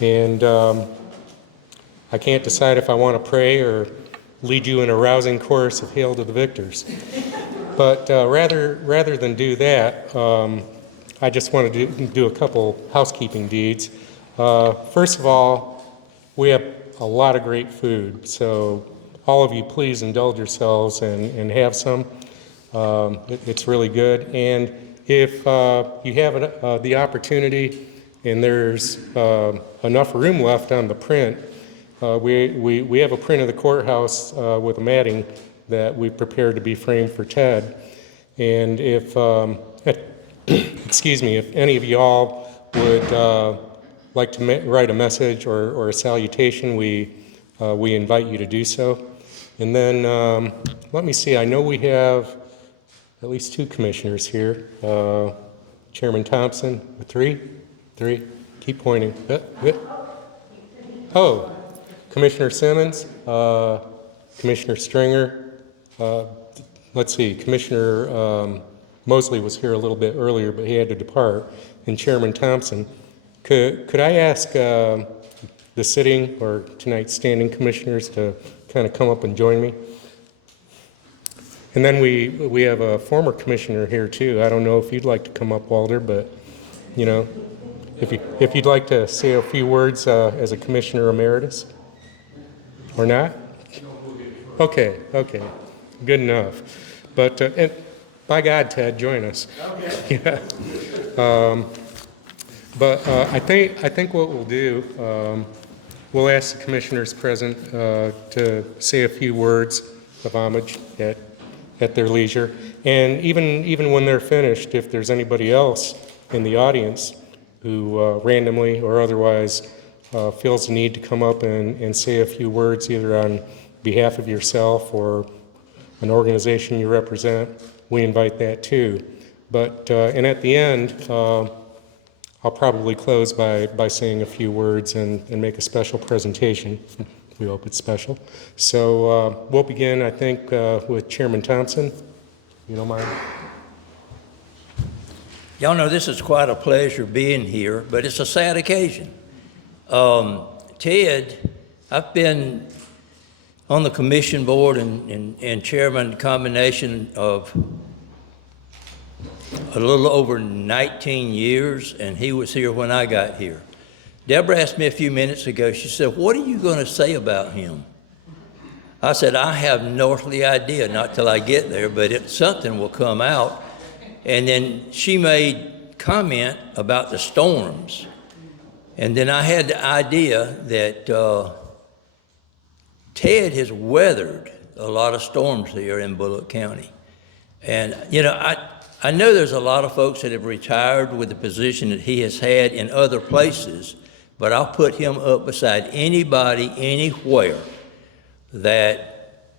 And I can't decide if I want to pray or lead you in a rousing chorus of Hail to the Victors. But rather than do that, I just want to do a couple housekeeping deeds. First of all, we have a lot of great food, so all of you please indulge yourselves and have some. It's really good. And if you have the opportunity and there's enough room left on the print, we have a print of the courthouse with a matting that we prepared to be framed for Ted. And if, excuse me, if any of y'all would like to write a message or a salutation, we invite you to do so. And then let me see, I know we have at least two commissioners here. Chairman Thompson, three, keep pointing. Oh, Commissioner Simmons, Commissioner Stringer, let's see, Commissioner Mosley was here a little bit earlier, but he had to depart, and Chairman Thompson. Could I ask the sitting or tonight's standing commissioners to kind of come up and join me? And then we have a former commissioner here too. I don't know if you'd like to come up, Walter, but you know, if you'd like to say a few words as a commissioner emeritus, or not? Okay, good enough. But and by God, Ted, join us. Okay. Yeah. But I think what we'll do, we'll ask the commissioners present to say a few words of homage at their leisure. And even when they're finished, if there's anybody else in the audience who randomly or otherwise feels the need to come up and say a few words either on behalf of yourself or an organization you represent, we invite that too. But and at the end, I'll probably close by saying a few words and make a special presentation. We hope it's special. So we'll begin, I think, with Chairman Thompson, if you don't mind. Y'all know this is quite a pleasure being here, but it's a sad occasion. Ted, I've been on the commission board and chairman combination of a little over 19 years, and he was here when I got here. Deborah asked me a few minutes ago, she said, what are you going to say about him? I said, I have no earthly idea, not till I get there, but something will come out. And then she made comment about the storms. And then I had the idea that Ted has weathered a lot of storms here in Bulloch County. And, you know, I know there's a lot of folks that have retired with the position that he has had in other places, but I'll put him up beside anybody, anywhere, that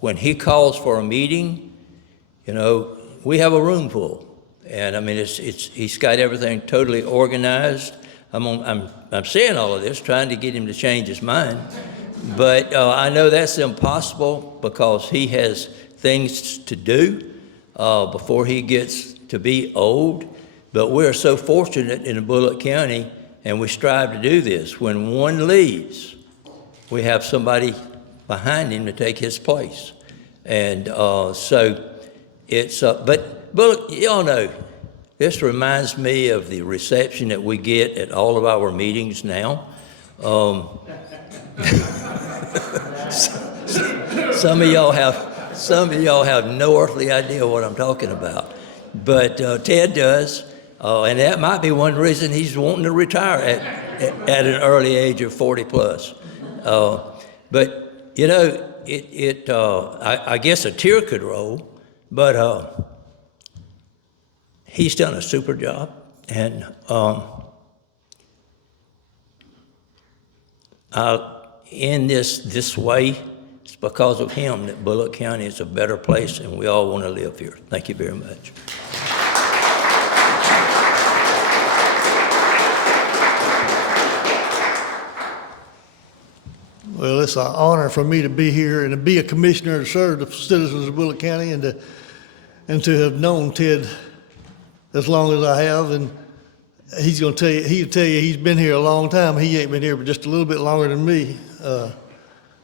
when he calls for a meeting, you know, we have a room full. And I mean, he's got everything totally organized. I'm saying all of this, trying to get him to change his mind. But I know that's impossible because he has things to do before he gets to be old. But we're so fortunate in Bulloch County, and we strive to do this. When one leaves, we have somebody behind him to take his place. And so it's, but Bulloch, y'all know, this reminds me of the reception that we get at all of our meetings now. Some of y'all have no earthly idea what I'm talking about, but Ted does, and that might be one reason he's wanting to retire at an early age of 40 plus. But you know, I guess a tear could roll, but he's done a super job, and in this way, it's because of him that Bulloch County is a better place, and we all want to live here. Thank you very much. Well, it's an honor for me to be here and to be a commissioner to serve the citizens of Bulloch County and to have known Ted as long as I have, he'll tell you he's been here a long time. He ain't been here but just a little bit longer than me.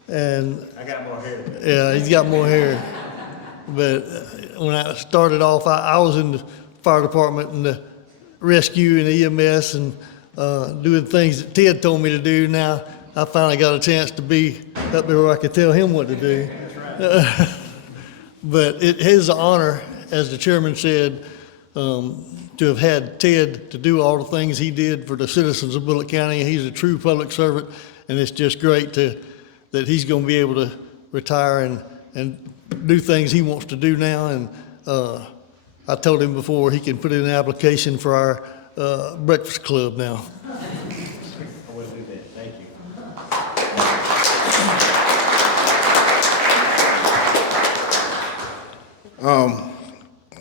And I got more hair. yeah, he's got more hair. But when I started off, I was in the fire department and the rescue and EMS and doing things that Ted told me to do. Now I finally got a chance to be up there where I could tell him what to do. That's right. But it is an honor, as the chairman said, to have had Ted to do all the things he did for the citizens of Bulloch County. He's a true public servant, and it's just great that he's going to be able to retire and do things he wants to do now. And I told him before he can put in an application for our breakfast club now. I will do that. Thank you.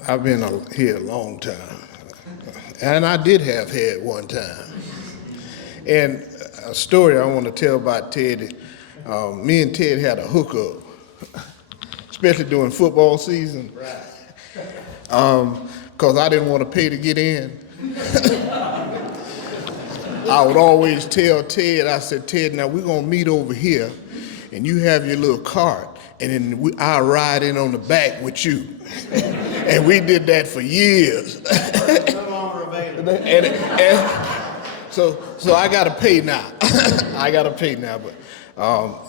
I've been here a long time, and I did have hair at one time. And a story I want to tell about Ted, me and Ted had a hookup, especially during football season, because I didn't want to pay to get in. I would always tell Ted, I said, Ted, now we're going to meet over here, and you have your little cart, and then I'll ride in on the back with you. And we did that for years. No longer available. and so I got to pay now. I got to pay now, but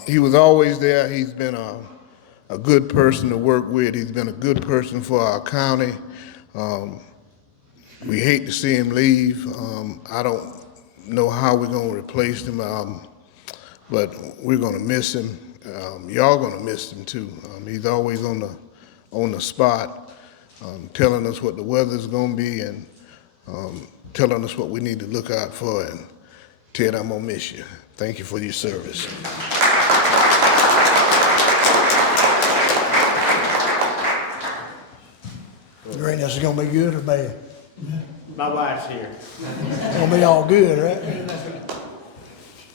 he was always there. He's been a good person to work with. He's been a good person for our county. We hate to see him leave. I don't know how we're going to replace him, but we're going to miss him. Y'all going to miss him too. He's always on the spot, telling us what the weather's going to be and telling us what we need to look out for. And Ted, I'm going to miss you. Thank you for your service. Green, this is gonna be good or bad? My wife's here. It's gonna be all good, right?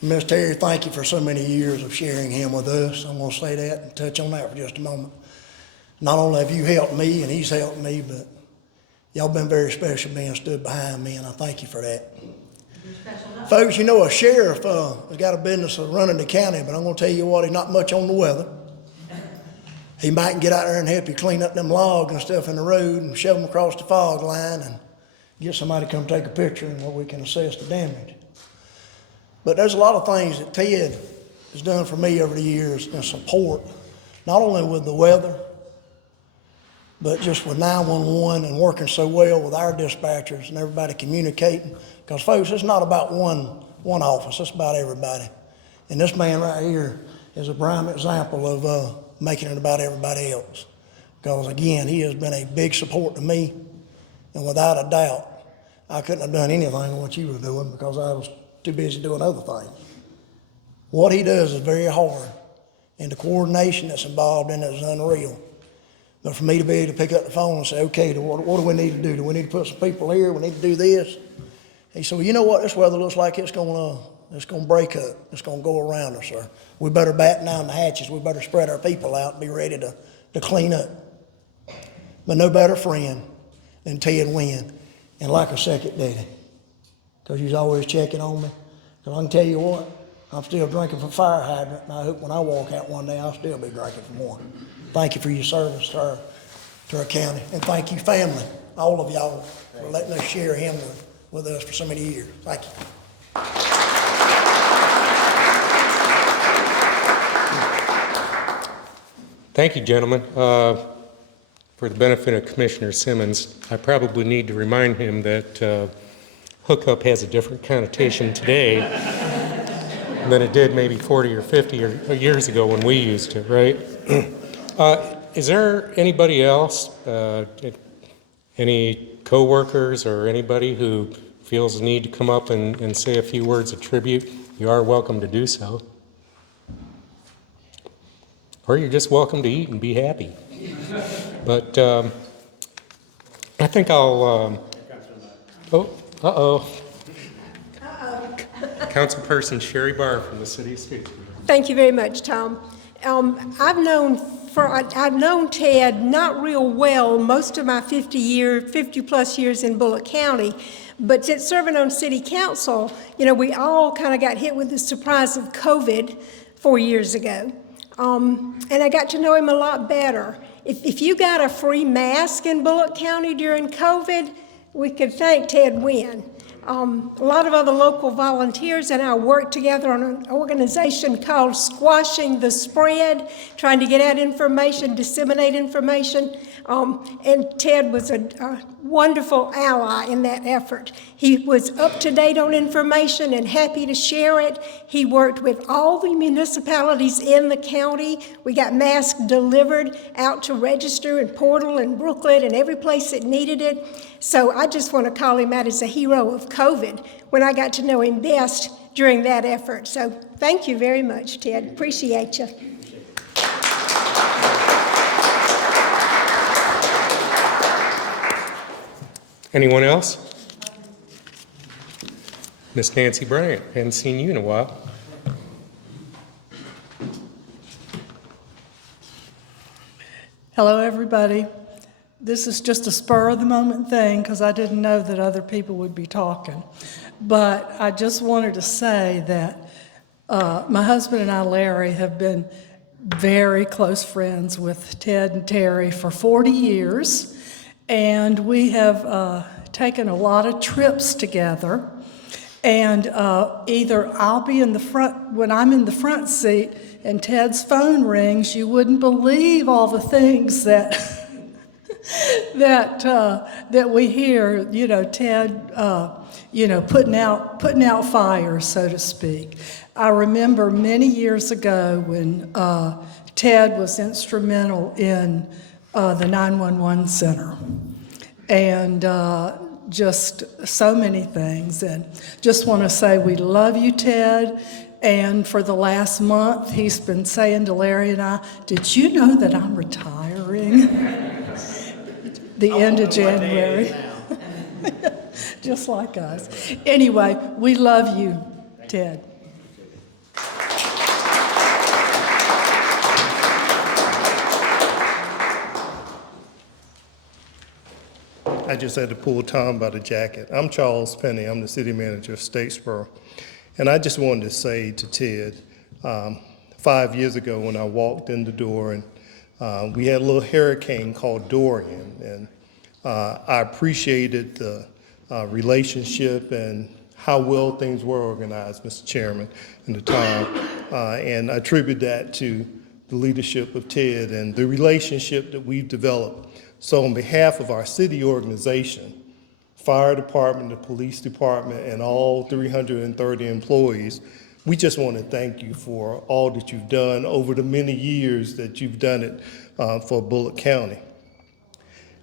Miss Terry, thank you for so many years of sharing him with us. I'm gonna say that and touch on that for just a moment. Not only have you helped me and he's helped me, but y'all been very special being stood behind me, and I thank you for that. Folks, you know a sheriff has got a business of running the county, but I'm gonna tell you what, he's not much on the weather. He might get out there and help you clean up them logs and stuff in the road and shove them across the fog line and get somebody to come take a picture and where we can assess the damage. But there's a lot of things that Ted has done for me over the years in support, not only with the weather, but just with 911 and working so well with our dispatchers and everybody communicating. Because folks, it's not about one office, it's about everybody. And this man right here is a prime example of making it about everybody else. Because again, he has been a big support to me, and without a doubt, I couldn't have done anything what you were doing because I was too busy doing other things. What he does is very hard, and the coordination that's involved in it is unreal. But for me to be able to pick up the phone and say, okay, what do we need to do? Do we need to put some people here? We need to do this? He said, well, you know what? This weather looks like it's going to break up. It's going to go around us, sir. We better batten down the hatches. We better spread our people out and be ready to clean up. But no better friend than Ted Wynn, and like a second daddy, because he's always checking on me. Because I can tell you what, I'm still drinking from fire hydrant, and I hope when I walk out one day, I'll still be drinking from one. Thank you for your service to our county, and thank you, family, all of y'all, for letting us share him with us for so many years. Thank you. Thank you, gentlemen. For the benefit of Commissioner Simmons, I probably need to remind him that hookup has a different connotation today than it did maybe 40 or 50 years ago when we used it, right? Is there anybody else, any co-workers or anybody who feels the need to come up and say a few words of tribute? You are welcome to do so. Or you're just welcome to eat and be happy. But I think I'll, Councilperson Sherry Barr from the City of Statesboro. Thank you very much, Tom. I've known Ted not real well most of my 50 plus years in Bulloch County, But since serving on city council, we all kind of got hit with the surprise of COVID 4 years ago. And I got to know him a lot better. If you got a free mask in Bulloch County during COVID, we could thank Ted Wynn. A lot of other local volunteers and I worked together on an organization called Squashing the Spread, trying to get out information, disseminate information. And Ted was a wonderful ally in that effort. He was up to date on information and happy to share it. He worked with all the municipalities in the county. We got masks delivered out to register in Portal and Brooklet and every place that needed it. So I just want to call him out as a hero of COVID when I got to know him best during that effort. So thank you very much, Ted. Appreciate you. Anyone else? Miss Nancy Bryant, hadn't seen you in a while. Hello, everybody. This is just a spur-of-the-moment thing because I didn't know that other people would be talking. But I just wanted to say that my husband and I, Larry, have been very close friends with Ted and Terry for 40 years. And we have taken a lot of trips together. And either I'll be in the front, when I'm in the front seat and Ted's phone rings, you wouldn't believe all the things that that we hear, Ted, putting out fires, so to speak. I remember many years ago when Ted was instrumental in the 911 center, and just so many things. And just want to say we love you, Ted. And for the last month, he's been saying to Larry and I, "Did you know that I'm retiring?" The end of January. Just like us. Anyway, we love you, Ted. I just had to pull Tom by the jacket. I'm Charles Penny. I'm the city manager of Statesboro. And I just wanted to say to Ted, 5 years ago when I walked in the door and we had a little hurricane called Dorian, and I appreciated the relationship and how well things were organized, Mr. Chairman, and to Tom. And I attribute that to the leadership of Ted and the relationship that we've developed. So on behalf of our city organization, fire department, the police department, and all 330 employees, we just want to thank you for all that you've done over the many years that you've done it for Bulloch County.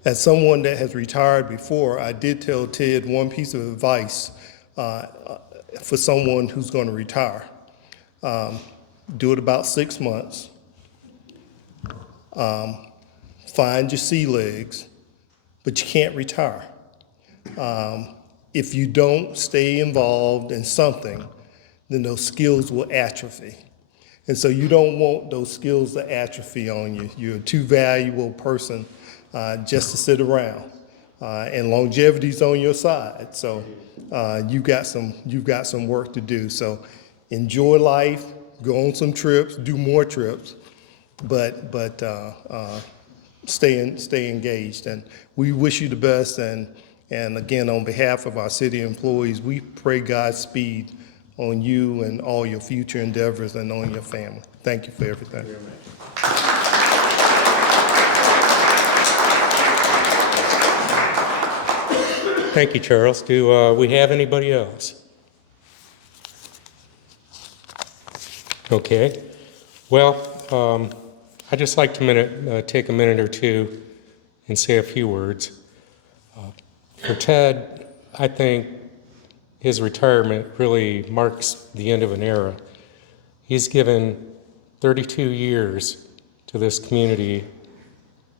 As someone that has retired before, I did tell Ted one piece of advice for someone who's going to retire. Do it about 6 months. Find your sea legs, but you can't retire. If you don't stay involved in something, then those skills will atrophy. And so you don't want those skills to atrophy on you. You're a too valuable person just to sit around. And longevity's on your side. So you've got some work to do. So enjoy life, go on some trips, do more trips, but stay engaged. And we wish you the best. And again, on behalf of our city employees, we pray Godspeed on you and all your future endeavors and on your family. Thank you for everything. Thank you, Charles. Do we have anybody else? Okay. Well, I'd just like to take a minute or two and say a few words. For Ted, I think his retirement really marks the end of an era. He's given 32 years to this community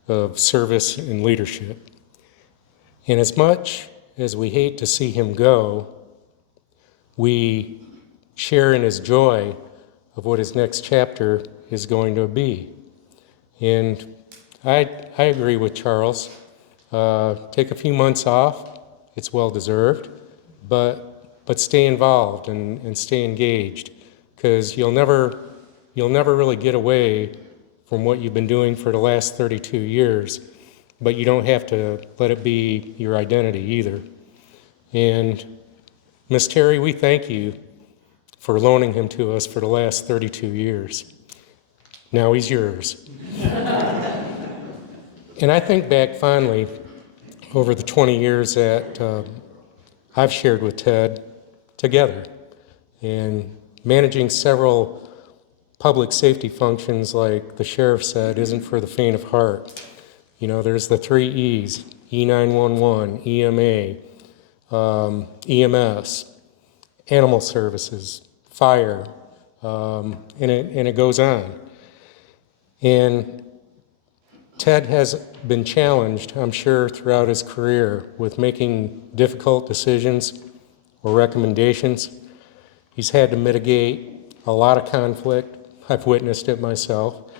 of service and leadership. And as much as we hate to see him go, we share in his joy of what his next chapter is going to be. And I agree with Charles. Take a few months off. It's well deserved. but stay involved and stay engaged, because you'll never really get away from what you've been doing for the last 32 years, but you don't have to let it be your identity either. And Miss Terry, we thank you for loaning him to us for the last 32 years. Now he's yours. And I think back fondly over the 20 years that I've shared with Ted together, and managing several public safety functions, like the sheriff said, isn't for the faint of heart. You know, there's the 3 E's, E911, EMA, EMS, animal services, fire, and it goes on. And Ted has been challenged, I'm sure, throughout his career with making difficult decisions or recommendations. He's had to mitigate a lot of conflict. I've witnessed it myself.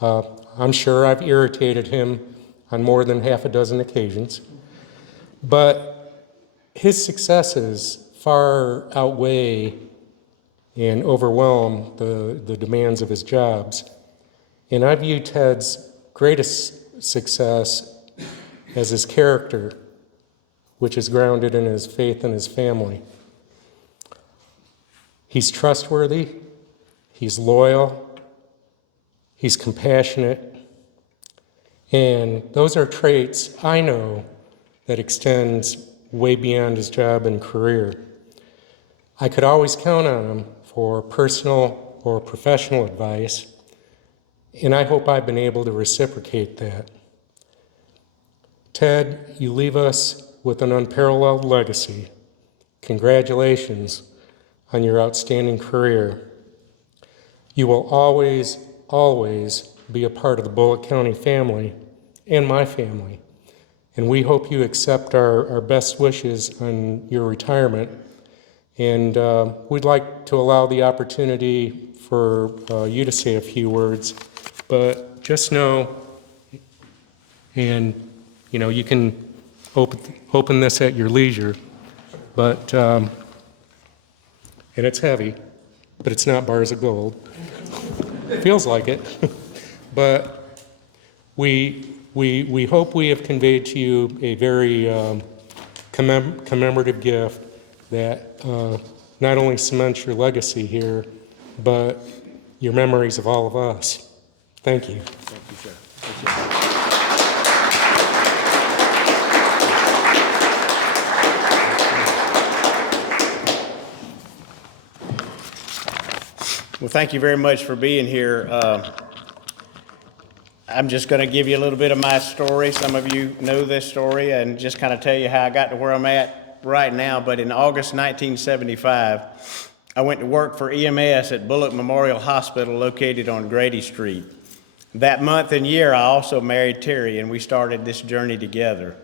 I'm sure I've irritated him on more than half a dozen occasions. But his successes far outweigh and overwhelm the demands of his jobs. And I view Ted's greatest success as his character, which is grounded in his faith in his family. He's trustworthy, he's loyal, he's compassionate, and those are traits I know that extends way beyond his job and career. I could always count on him for personal or professional advice, and I hope I've been able to reciprocate that. Ted, you leave us with an unparalleled legacy. Congratulations on your outstanding career. You will always, always be a part of the Bulloch County family and my family. And we hope you accept our best wishes on your retirement. And we'd like to allow the opportunity for you to say a few words, but just know, and you know, you can open this at your leisure, but, and it's heavy, but it's not bars of gold. Feels like it. But we hope we have conveyed to you a very commemorative gift that not only cements your legacy here, but your memories of all of us. Thank you. Thank you, sir. Well, thank you very much for being here. I'm just going to give you a little bit of my story. Some of you know this story, and just kind of tell you how I got to where I'm at right now. But in August 1975, I went to work for EMS at Bulloch Memorial Hospital located on Grady Street. That month and year, I also married Terry, and we started this journey together.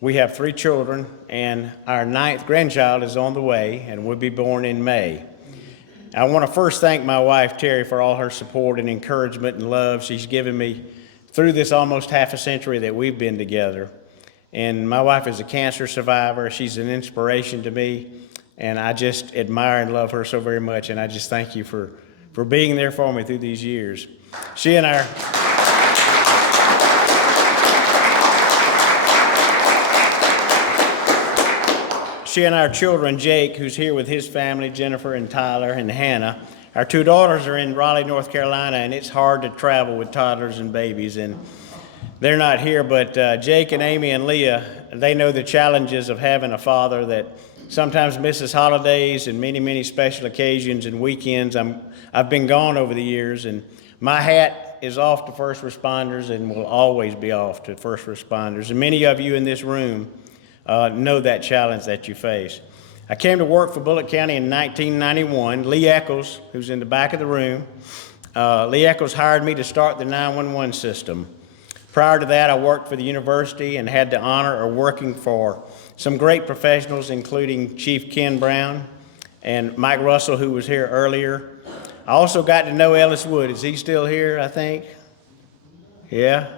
We have 3 children, and our 9th grandchild is on the way and will be born in May. I want to first thank my wife, Terry, for all her support and encouragement and love she's given me through this almost half a century that we've been together. And my wife is a cancer survivor. She's an inspiration to me, and I just admire and love her so very much, and I just thank you for being there for me through these years. She and our children, Jake, who's here with his family, Jennifer and Tyler and Hannah. Our 2 daughters are in Raleigh, North Carolina, and it's hard to travel with toddlers and babies, and they're not here, but Jake and Amy and Leah, they know the challenges of having a father that sometimes misses holidays and many, many special occasions and weekends. I've been gone over the years, and my hat is off to first responders and will always be off to first responders. And many of you in this room know that challenge that you face. I came to work for Bulloch County in 1991. Lee Eccles, who's in the back of the room, Lee Eccles hired me to start the 911 system. Prior to that, I worked for the university and had the honor of working for some great professionals, including Chief Ken Brown and Mike Russell, who was here earlier. I also got to know Ellis Wood. Is he still here, I think? Yeah?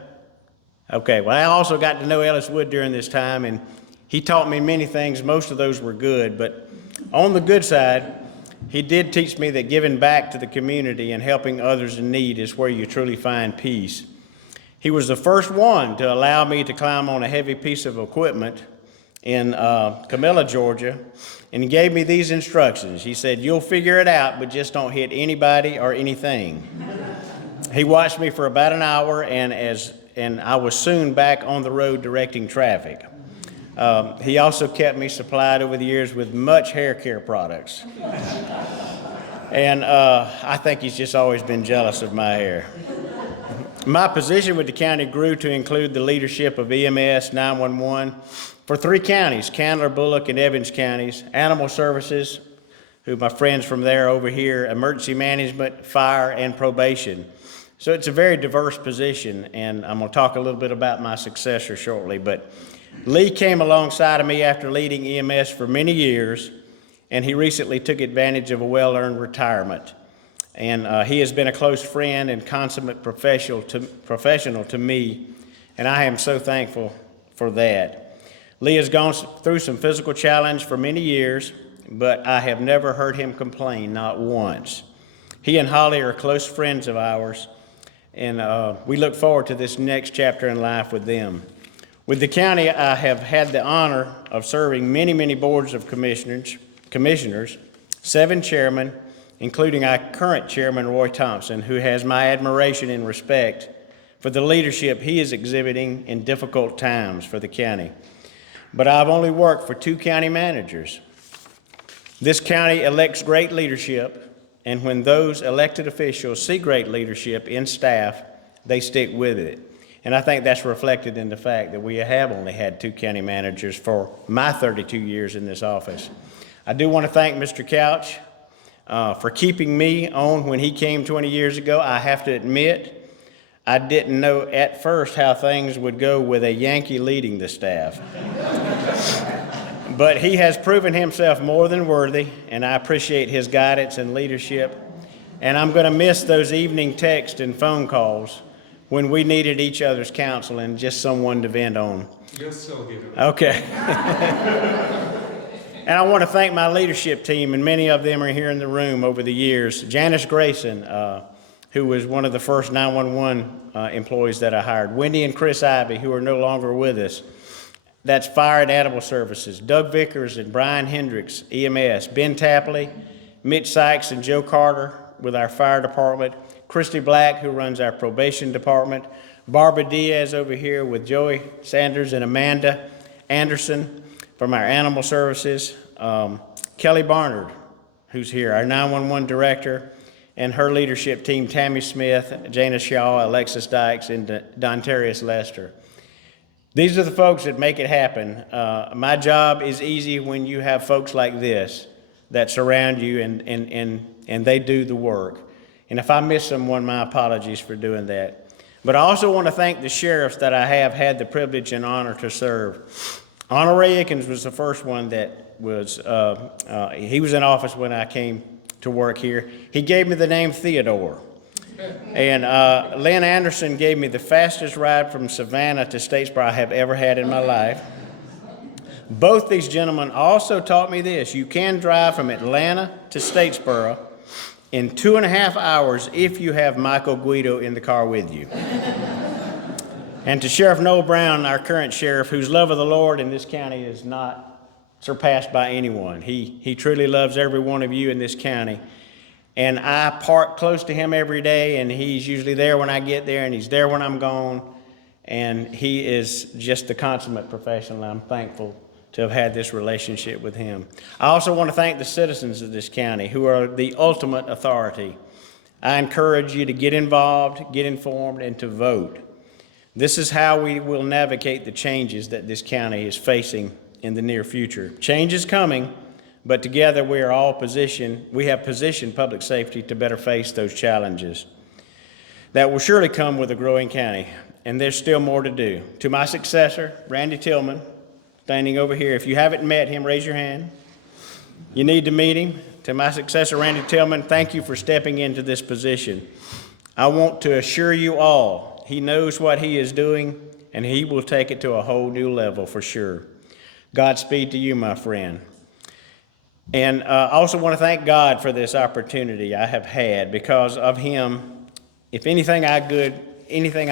Okay, well, I also got to know Ellis Wood during this time, and He taught me many things. Most of those were good, but on the good side, he did teach me that giving back to the community and helping others in need is where you truly find peace. He was the first one to allow me to climb on a heavy piece of equipment in Camilla, Georgia, and he gave me these instructions. He said, "You'll figure it out, but just don't hit anybody or anything." He watched me for about an hour, and I was soon back on the road directing traffic. He also kept me supplied over the years with much hair care products. And I think he's just always been jealous of my hair. My position with the county grew to include the leadership of EMS, 911, for 3 counties, Candler, Bulloch, and Evans counties, animal services, who my friends from there over here, emergency management, fire, and probation. So it's a very diverse position, and I'm going to talk a little bit about my successor shortly. But Lee came alongside of me after leading EMS for many years, and he recently took advantage of a well-earned retirement. And he has been a close friend and consummate professional to me, and I am so thankful for that. Lee has gone through some physical challenge for many years, but I have never heard him complain, not once. He and Holly are close friends of ours, and we look forward to this next chapter in life with them. With the county, I have had the honor of serving many, many boards of commissioners, 7 chairmen, including our current chairman, Roy Thompson, who has my admiration and respect for the leadership he is exhibiting in difficult times for the county. But I've only worked for 2 county managers. This county elects great leadership, and when those elected officials see great leadership in staff, they stick with it. And I think that's reflected in the fact that we have only had 2 county managers for my 32 years in this office. I do want to thank Mr. Couch for keeping me on when he came 20 years ago. I have to admit, I didn't know at first how things would go with a Yankee leading the staff. But he has proven himself more than worthy, and I appreciate his guidance and leadership. And I'm going to miss those evening texts and phone calls when we needed each other's counsel and just someone to vent on. You'll still get it. Okay. And I want to thank my leadership team, and many of them are here in the room over the years. Janice Grayson, who was one of the first 911 employees that I hired. Wendy and Chris Ivey, who are no longer with us. That's Fire and Animal Services. Doug Vickers and Brian Hendricks, EMS. Ben Tapley, Mitch Sykes and Joe Carter with our fire department. Christy Black, who runs our probation department. Barbara Diaz over here with Joey Sanders and Amanda Anderson from our animal services. Kelly Barnard, who's here, our 911 director, and her leadership team, Tammy Smith, Jana Shaw, Alexis Dykes, and Dontarius Lester. These are the folks that make it happen. My job is easy when you have folks like this that surround you and they do the work. And if I miss someone, my apologies for doing that. But I also want to thank the sheriffs that I have had the privilege and honor to serve. Honore Aikens was the first one that was, he was in office when I came to work here. He gave me the name Theodore. And Lynn Anderson gave me the fastest ride from Savannah to Statesboro I have ever had in my life. Both these gentlemen also taught me this: you can drive from Atlanta to Statesboro in 2.5 hours if you have Michael Guido in the car with you. And to Sheriff Noel Brown, our current sheriff, whose love of the Lord in this county is not surpassed by anyone. He truly loves every one of you in this county. And I park close to him every day, and he's usually there when I get there, and he's there when I'm gone. And he is just the consummate professional. I'm thankful to have had this relationship with him. I also want to thank the citizens of this county, who are the ultimate authority. I encourage you to get involved, get informed, and to vote. This is how we will navigate the changes that this county is facing in the near future. Change is coming, but together we have positioned public safety to better face those challenges that will surely come with a growing county, and there's still more to do. To my successor, Randy Tillman, standing over here, if you haven't met him, raise your hand. You need to meet him. To my successor, Randy Tillman, thank you for stepping into this position. I want to assure you all, he knows what he is doing, and he will take it to a whole new level for sure. Godspeed to you, my friend. And I also want to thank God for this opportunity I have had. Because of him, if anything I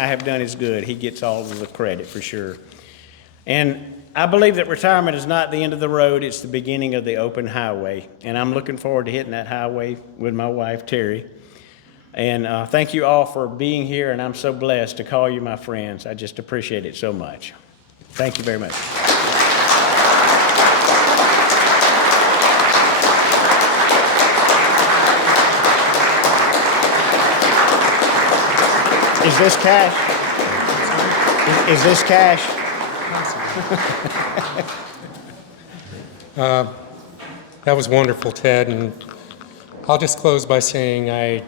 have done is good, he gets all of the credit for sure. And I believe that retirement is not the end of the road, it's the beginning of the open highway. And I'm looking forward to hitting that highway with my wife, Terry. And thank you all for being here, and I'm so blessed to call you my friends. I just appreciate it so much. Thank you very much. Is this cash? Is this cash? That was wonderful, Ted, and I'll just close by saying I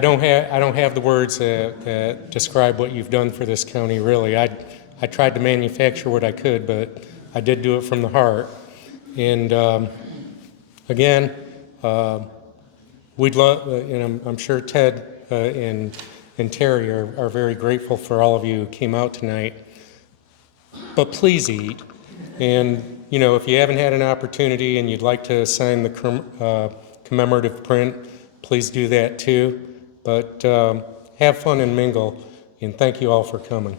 don't have the words that describe what you've done for this county, really. I tried to manufacture what I could, but I did do it from the heart. And again, we'd love, and I'm sure Ted and Terry are very grateful for all of you who came out tonight. But please eat. And, if you haven't had an opportunity and you'd like to sign the commemorative print, please do that too. But have fun and mingle, and thank you all for coming.